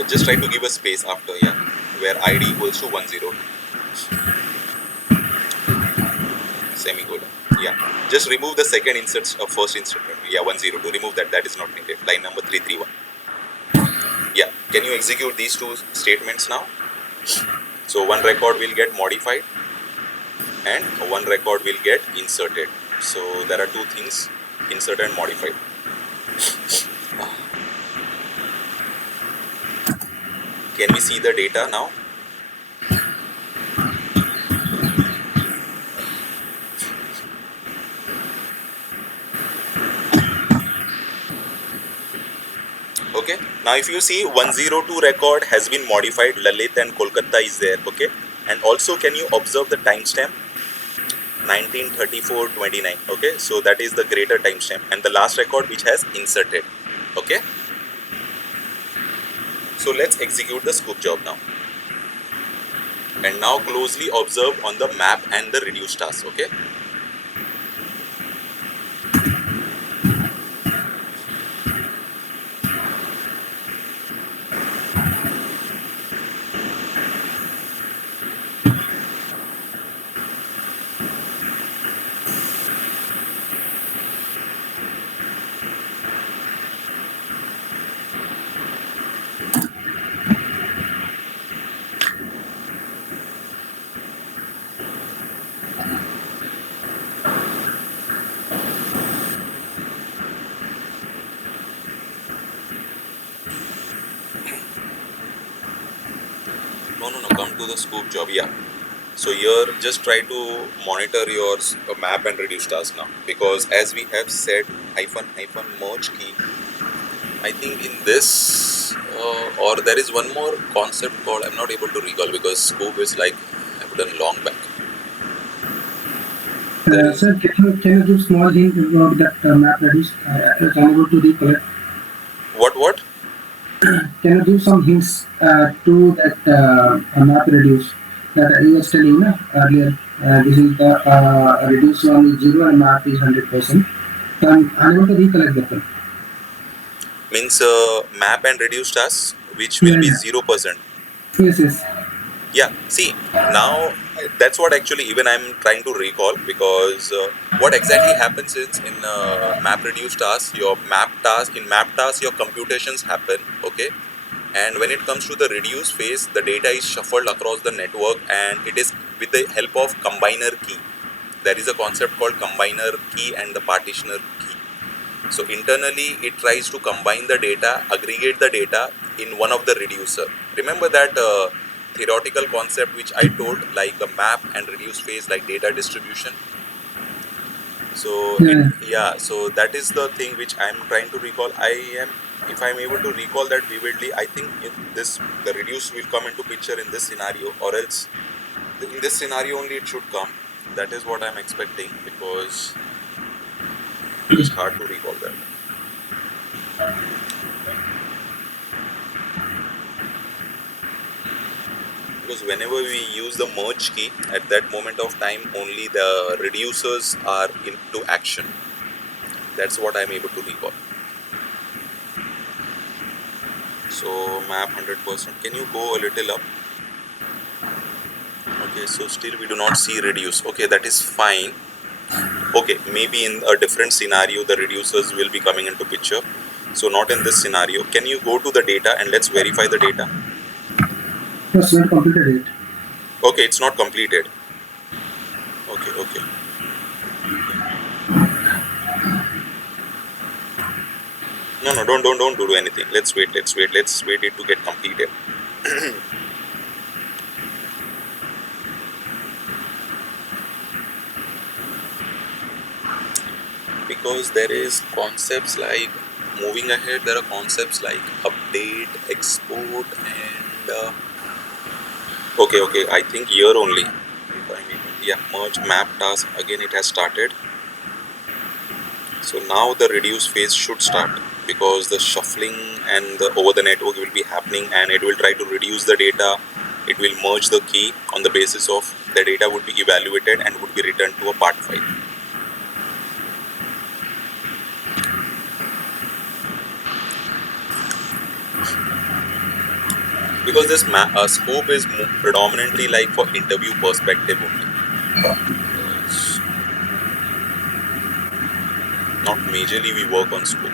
just try to give a space after, yeah, where ID equals to 102. Semicolon. Yeah, just remove the second insert first insert. Yeah, 102. Remove that. That is not needed. Line number 331. Yeah, can you execute these 2 statements now? So 1 record will get modified and 1 record will get inserted. So there are 2 things, insert and modified. Can we see the data now? Okay, now if you see 102 record has been modified, Lalit and Kolkata is there. Okay, and also can you observe the timestamp 1934-29? Okay, so that is the greater timestamp and the last record which has inserted. Okay, so let's execute the Sqoop job now. And now closely observe on the map and the reduce task. Okay, no, come to the Sqoop job. Yeah, so here just try to monitor your map and reduce task now, because as we have said hyphen merge key, I think in this or there is one more concept called, I'm not able to recall because Sqoop is like I've done long back. Sir, can you give small hint about that map reduce? I was unable to recollect. What? Can you give some hints to that map reduce that you were telling earlier? This is the reduce one is 0 and map is 100%. So I'm unable to recollect that one. Means map and reduce task which will be 0%. Yes. Yeah, see, now that's what actually even I'm trying to recall, because what exactly happens is in map reduce task, your map task your computations happen. Okay, and when it comes to the reduce phase, the data is shuffled across the network and it is with the help of combiner key. There is a concept called combiner key and the partitioner key. So internally, it tries to combine the data, aggregate the data in one of the reducer. Remember that theoretical concept which I told, like a map and reduce phase, like data distribution. So it, Yeah. yeah, so that is the thing which I am trying to recall. If I am able to recall that vividly, I think the reduce will come into picture in this scenario, or else in this scenario only it should come. That is what I am expecting, because just hard to recall that. Because whenever we use the merge key, at that moment of time only the reducers are into action. That's what I'm able to recall. So map 100%, can you go a little up? Okay, so still we do not see reduce. Okay, that is fine. Okay, maybe in a different scenario the reducers will be coming into picture. So not in this scenario. Can you go to the data and let's verify the data? It's not completed yet. Okay, it's not completed. Okay, okay. No, no, don't do anything. Let's wait. Let's wait it to get completed. Because there is concepts like moving ahead. There are concepts like update, export, and okay. I think here only. If I'm able, yeah, merge map task again. It has started. So now the reduce phase should start, because the shuffling and the over the network will be happening, and it will try to reduce the data. It will merge the key on the basis of the data would be evaluated and would be returned to a part file. Because this scope is predominantly like for interview perspective only. Not majorly we work on scope.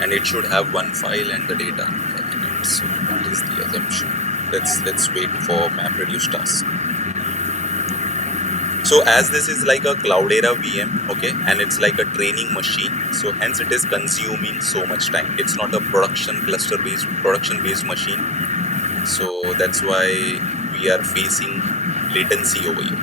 And it should have one file and the data in it. So that is the assumption. Let's wait for map reduce task. So as this is like a Cloudera VM, okay, and it's like a training machine, so hence it is consuming so much time. It's not a production based machine. So that's why we are facing latency over here.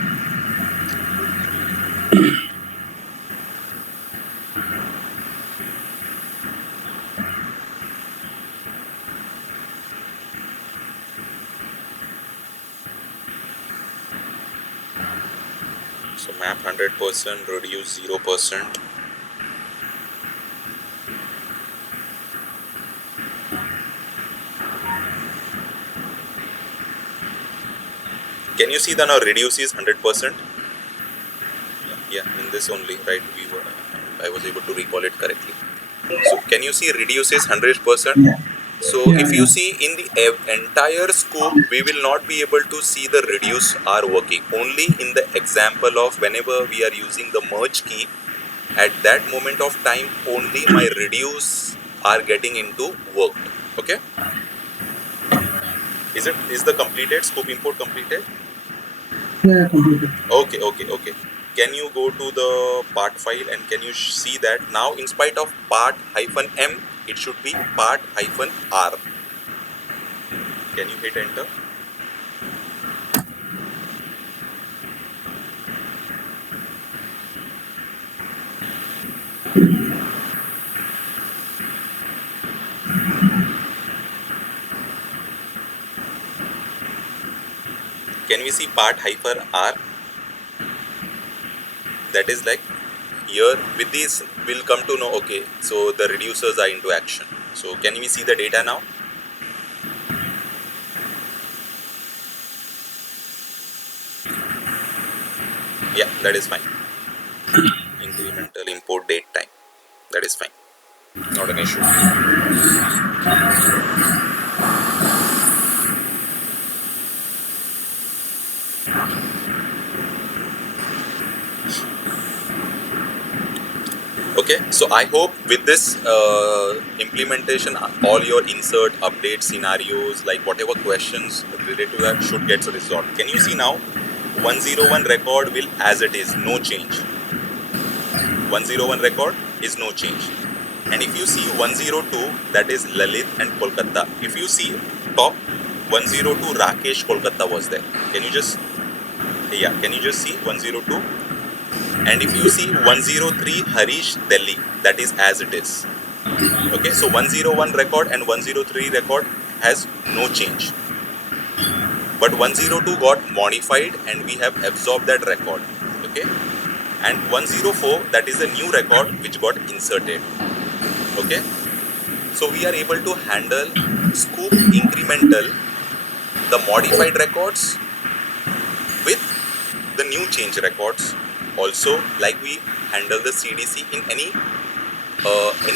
So map 100%, reduce 0%. Can you see that now reduce is 100%? Yeah, in this only, right? I was able to recall it correctly. So can you see reduce is 100%? Yeah. So Yeah, if you yeah. see in the entire scope, we will not be able to see the reduce are working. Only in the example of whenever we are using the merge key, at that moment of time, only my reduce are getting into worked. Okay? Is the completed scope import completed? Yeah, completed. Okay. Can you go to the part file and can you see that now in spite of part hyphen M, it should be part hyphen R. Can you hit enter? Can we see part hyphen R? That is like here with this we'll come to know, okay, so the reducers are into action. So can we see the data now? Yeah, that is fine. Incremental import date time. That is fine. Not an issue. So I hope with this implementation, all your insert, update scenarios, like whatever questions related to that should get resolved. Can you see now? 101 record will as it is, no change. 101 record is no change. And if you see 102, that is Lalit and Kolkata. If you see top 102, Rakesh Kolkata was there. Can you just, yeah, can you just see 102? And if you see 103, Harish Delhi, that is as it is. Okay, so 101 record and 103 record has no change. But 102 got modified and we have absorbed that record. Okay, and 104, that is a new record which got inserted. Okay, so we are able to handle Sqoop incremental, the modified records with the new change records. Also, like we handle the CDC in any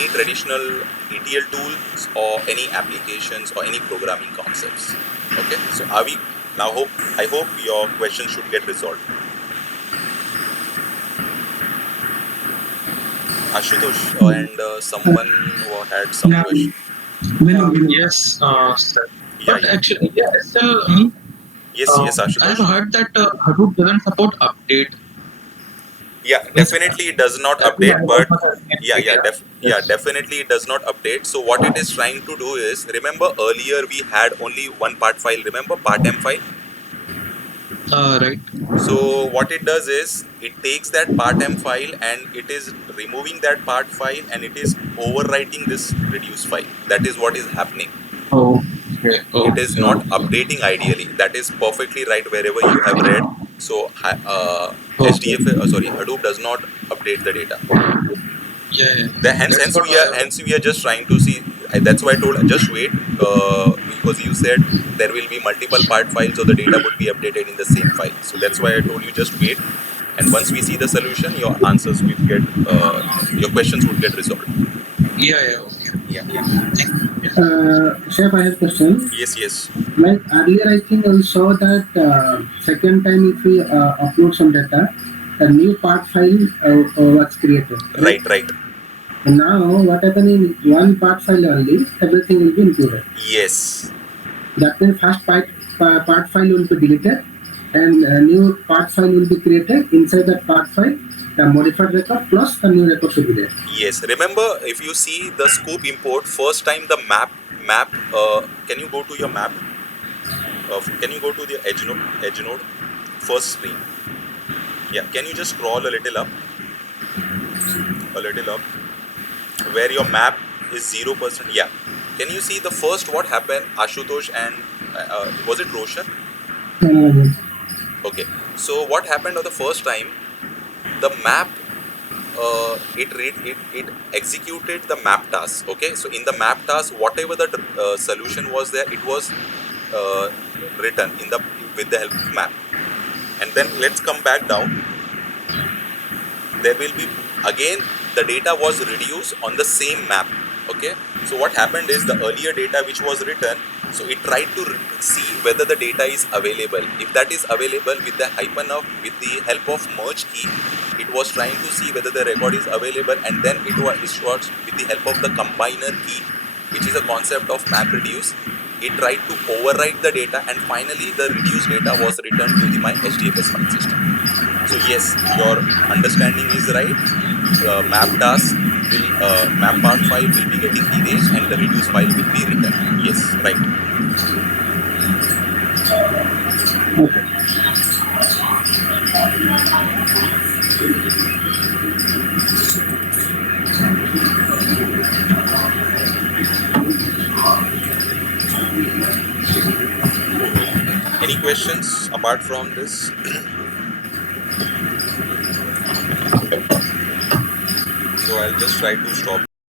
traditional ETL tools or any applications or any programming concepts. Okay, so are we now? I hope your question should get resolved. Ashutosh and someone who had some Yeah. question. Yes, sir. Yeah, But yeah. actually, yeah, still, Yes, yes, I've Ashutosh. heard that Hadoop doesn't support update. Yeah, Means, definitely it does not yeah, update, but yeah. Yes. definitely it does not update. So what it is trying to do is, remember earlier we had only one part file. Remember part M file? Right. So what it does is it takes that part M file and it is removing that part file and it is overwriting this reduce file. That is what is happening. Oh, okay. It is Okay. not updating ideally. That is perfectly right wherever you have read. So Okay. Hadoop does not update the data. Yeah, yeah. Hence, That's what we are just trying to see. That's why I told just wait, because you said there will be multiple part files, so the data would be updated in the same file. So that's why I told you just wait, and once we see the solution, your answers will get, your questions would get resolved. Yeah, yeah. Okay. Yeah. Chef, I have a question. Yes, yes. Like earlier, I think I saw that second time if we upload some data, a new part file was created. Right, right. And now what happened in one part file only, everything will be included. Yes. That means first part file will be deleted and a new part file will be created. Inside that part file, the modified record plus the new record should be there. Yes. Remember, if you see the Sqoop import, first time the map. Can you go to your map? Can you go to the edge node first screen? Yeah. Can you just scroll a little up? A little up. Where your map is 0%. Yeah. Can you see the first what happened? Ashutosh and was it Roshan? Okay. So what happened on the first time? The map it executed the map task. Okay. So in the map task, whatever the solution was there, it was written in the with the help of map. And then let's come back down. There will be again the data was reduced on the same map. Okay, so what happened is the earlier data which was written, so it tried to see whether the data is available. If that is available, with the help of merge key, it was trying to see whether the record is available, and then it was with the help of the combiner key, which is a concept of map reduce. It tried to overwrite the data, and finally the reduced data was returned to my HDFS file system. So yes, your understanding is right. Map task will map part file will be getting erased and the reduced file will be written. Yes, right. Any questions apart from this? So I'll just try to stop